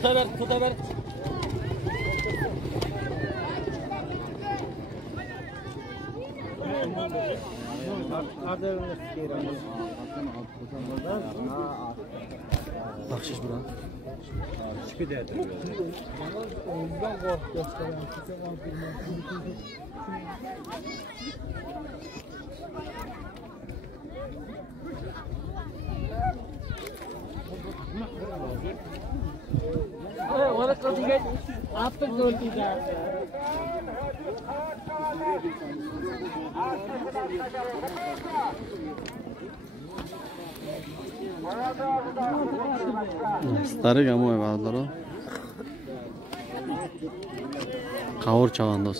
Tutaber. Baxshish bilan. Старый гамой бардaro. Qavur chavandoz.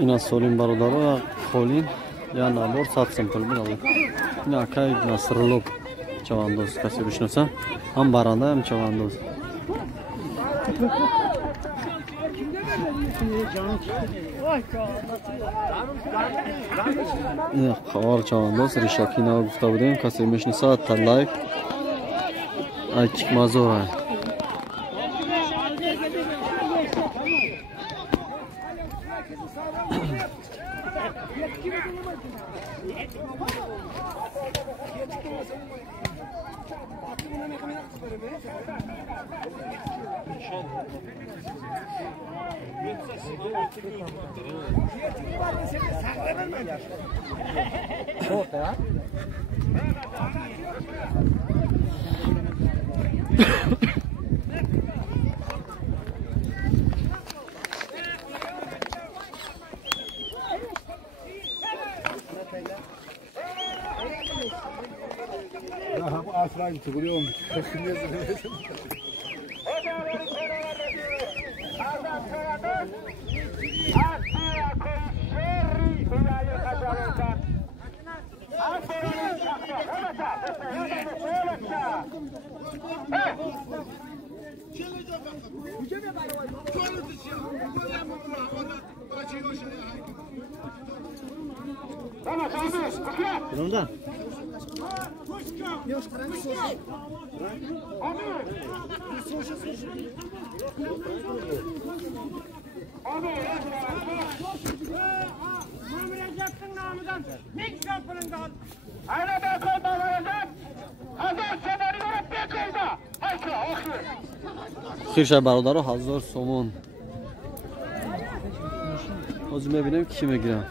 Ina solim barodaro va qo'lin ya nabor satsim pul bilan. Ina akay nasrlok chavandoz kasib ishnasa, ham baranda ham chavandoz. Ina qavur chavandoz rishakina gufta budem kasib ishnasa talay. Aychik mazora. Aslan çıkıyorum. Bundan. خیرشای برادر 1000 سومون. از میبینیم کی میگیرم.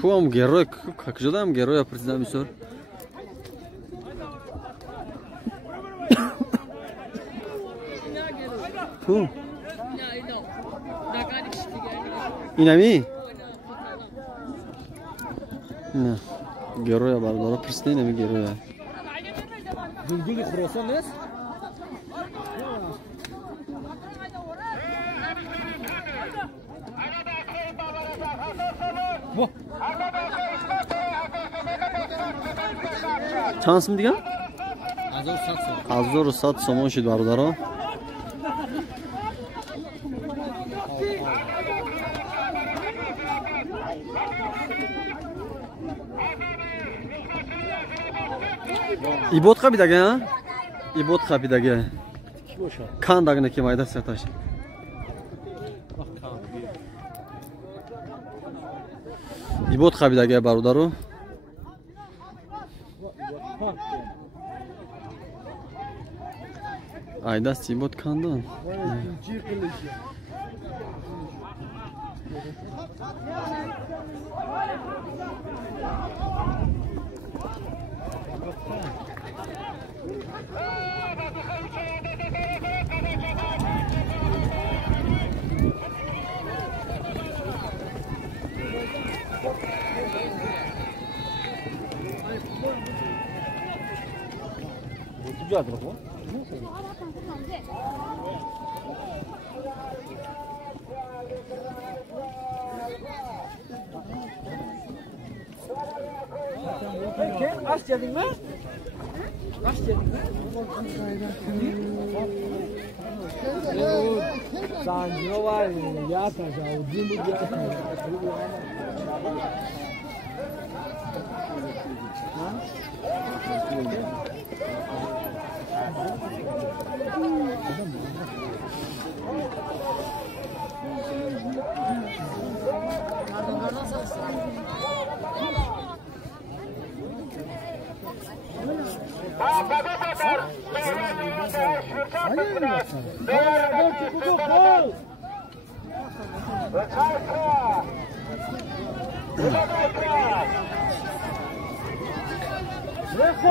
Куам герой, как же там героя президент мисор? Ку? Инами? Не. Героя бардара президент нами героя. Деньги просто нет? چند سوم دیگه؟ 1100 سومون شد برادرها. İbot kapidage ha? İbot kapidage. Kan dagne ki mayda sertaş. İbot kapidage barudaro. Ayda sibot kandan. Aç yedin mi? Aç yedin mi? Sancı var ya taşa, ucunu ya.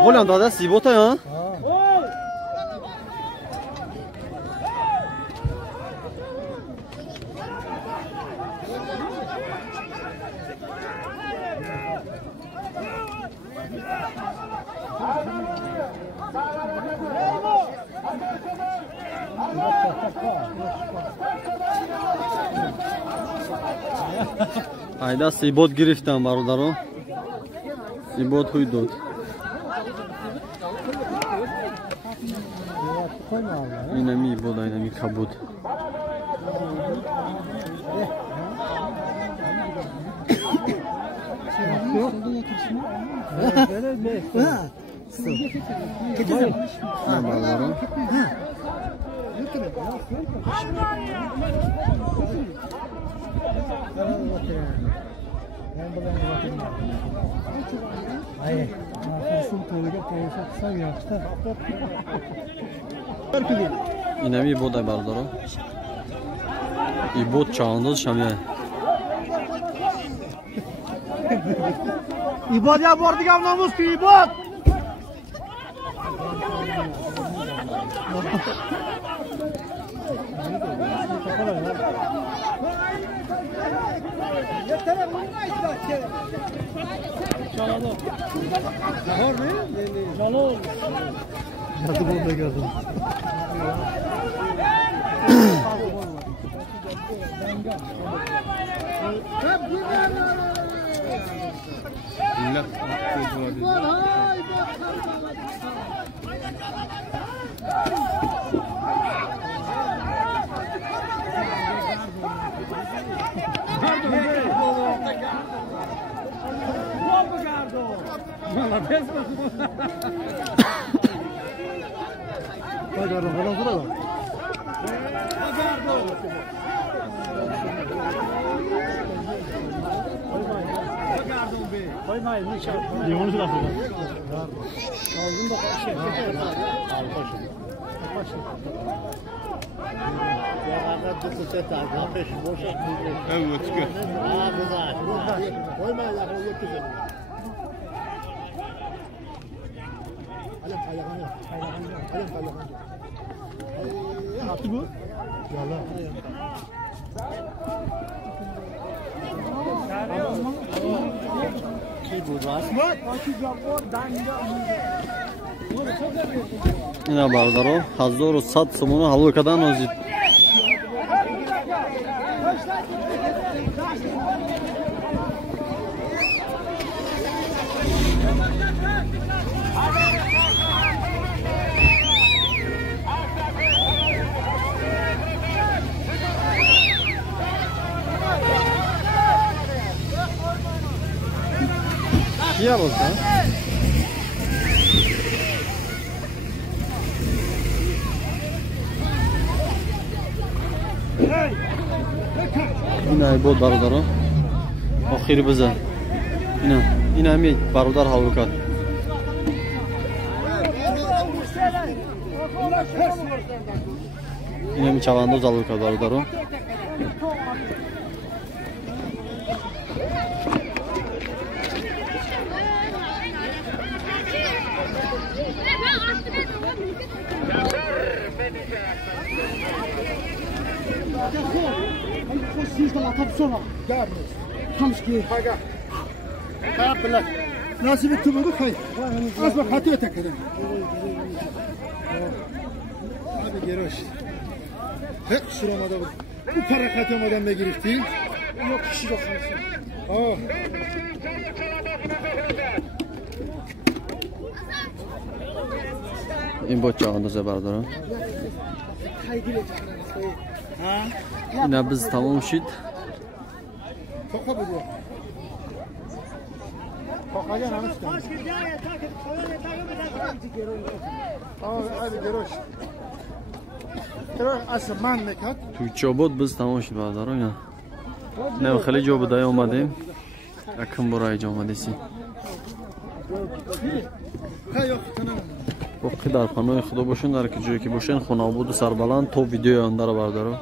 Ulan dada sibota ya. Ayda sibot گرفتم برادران. سیبوت хуй дод. اینمی بود اینمی کبود. اینمی بود بردارم ای بود چانداز شمیه ای بود یا بار دیگه ناموس که ای بود اینا بردارو 1100 سومونو حلو کردن ازید کیا بود اینا بود برادر آخری بزن اینا همی برادر حلو کرد اینا همی چواندوز حلو کرد برادر ناسب تو بگو خیلی از با خطی تکرم هذا گروش هک شروع آمده بود bu para خطی آمدن بگیرفتی yok kişi yok این با چاندازه بردارم اینا biz tamam شد Toka bu. Toka ya namus. Hadi geroş. Geroş asman mekat. توی چوبود biz tamam شد بردارم یا نه خیلی جو بدای اومدیم اکم برای جا اومدیسی باقی در خانه خدا باشن در که جایی که باشن خونه بود و سربلند تو ویدیو اندر بردارم